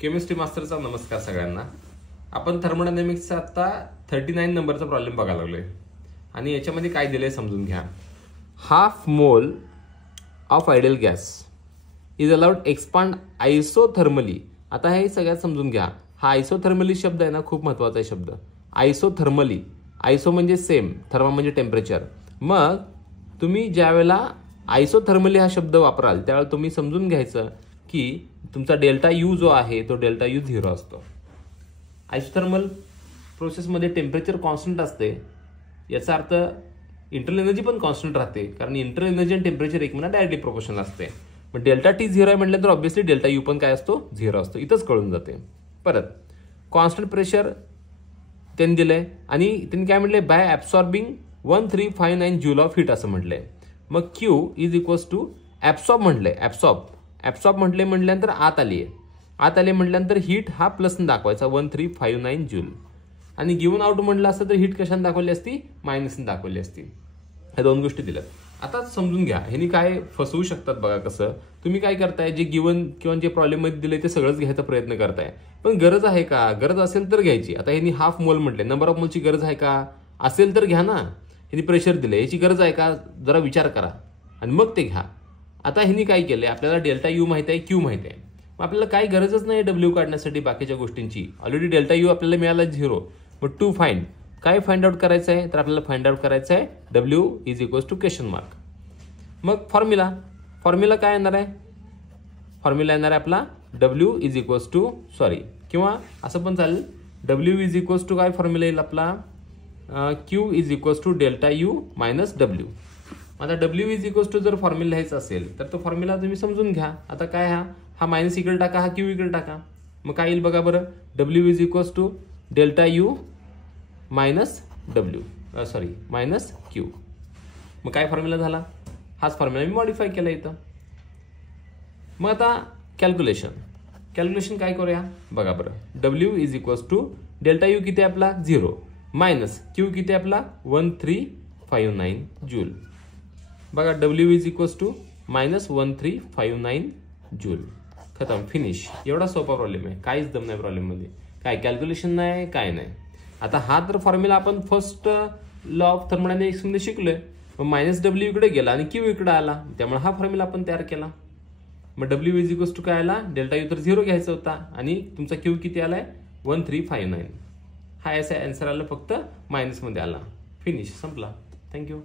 Chemistry मास्टरचा नमस्कार सगळ्यांना. आपण थर्मोडायनामिक्सचा आता 39 नंबरचा प्रॉब्लेम बघायला लागलोय आणि याच्यामध्ये काय दिलंय समजून घ्या. Half mole of ideal gas is allowed expand isothermally. आता हे सगळ्यात समजून घ्या. हा आयसोथर्मली शब्द आहे ना, खूप महत्वाचा आहे शब्द. आयसोथर्मली, आयसो म्हणजे सेम, थर्मा म्हणजे टेम्परेचर. मग तुम्ही ज्या वेळेला आयसोथर्मली हा शब्द वापराल त्यावेळेला तुम्ही समजून घ्यायचं की तुमचा डेल्टा यू जो आहे तो डेल्टा यू 0 असतो. आयसोथर्मल प्रोसेसमध्ये टेम्परेचर कॉन्स्टंट असते, याचा अर्थ इंटरनल एनर्जी पण कॉन्स्टंट राहते, कारण इंटरनल एनर्जी आणि टेम्परेचर एकमेकांना डायरेक्टली प्रोपोर्शनल असते. मग डेल्टा टी 0 आहे म्हटलं तर ऑब्व्हियसली डेल्टा यू पण काय असतो, 0 असतो. इथंच कळून जाते. परत कॉन्स्टंट प्रेशर त्यांनी दिलंय आणि त्यांनी काय म्हटलंय, by absorbing 1359 joule of heat असं म्हटलंय. मग Q is equals to absorb म्हटलंय. ॲब्सॉर्ब म्हटल्यानंतर आत आली म्हटल्यानंतर हीट हा प्लसने दाखवायचा 1359 जूल, आणि गिव्हन आउट म्हटलं असतं तर हीट कशाने दाखवली असती, मायनसने दाखवली असती. ह्या दोन गोष्टी दिल्यात. आता समजून घ्या ह्यांनी काय फसवू शकतात बघा. कसं तुम्ही काय करताय, जे गिव्हन किंवा जे प्रॉब्लेम मध्ये दिले ते सगळंच घ्यायचा प्रयत्न करताय, पण गरज आहे का? गरज असेल तर घ्यायची. आता ह्यांनी हाफ मोल म्हटले, नंबर ऑफ मोलची गरज आहे का? असेल तर घ्या ना. ह्यांनी प्रेशर दिले, याची गरज आहे का? जरा विचार करा आणि मग ते घ्या. आता ह्यांनी काय केलंय, आपल्याला डेल्टा यू माहिती आहे, क्यू माहिती आहे, मग आपल्याला काही गरजच नाही डब्ल्यू काढण्यासाठी बाकीच्या गोष्टींची. ऑलरेडी डेल्टा यू आपल्याला मिळाला 0. मग टू फाइंड काय फाइंड आउट करायचं आहे, तर आपल्याला फाइंड आउट करायचं आहे W is equals to question mark. मग फॉर्म्युला काय येणार आहे, फॉर्म्युला येणार आहे आपला डब्ल्यू इज इक्वल्स टू किंवा असं पण चालेल, डब्ल्यू इज इक्वल्स टू काय फॉर्म्युला येईल आपला, Q is equals to delta U minus W. आता डब्ल्यू इज इक्वल्स टू जर फॉर्म्युला लिहायचा असेल तर तो फॉर्म्युला तुम्ही समजून घ्या. आता काय हा मायनस इकडे टाका, हा क्यू इकडे टाका. मग काय येईल बघा बरं, W is equals to delta U minus minus Q. मग काय फॉर्म्युला झाला, हाच फॉर्म्युला मी मॉडिफाय केला इथं. मग आता कॅल्क्युलेशन काय करूया बघा बरं. W is equals to delta U किती आहे आपला 0 मायनस क्यू किती आहे आपला 1359 जूल. बघा W is equals to minus 1359 joule. खतम, फिनिश. एवढा सोपा प्रॉब्लेम आहे, काहीच दम नाही प्रॉब्लेम मध्ये, काय कॅल्क्युलेशन नाही, काय नाही. आता हा तर फॉर्म्युला आपण फर्स्ट लॉ ऑफ थर्मोडायनामिक्स मध्ये शिकलोय. मग मायनस डब्ल्यू इकडे गेला आणि क्यू इकडे आला, त्यामुळे हा फॉर्म्युला आपण तयार केला. मग डब्ल्यू इज इक्वल्स टू काय आला, डेल्टा यू तर 0 घ्यायचा होता आणि तुमचा क्यू किती आलाय 1359. हा याचा आन्सर आला, फक्त मायनस मध्ये आला. फिनिश, संपला. थँक्यू.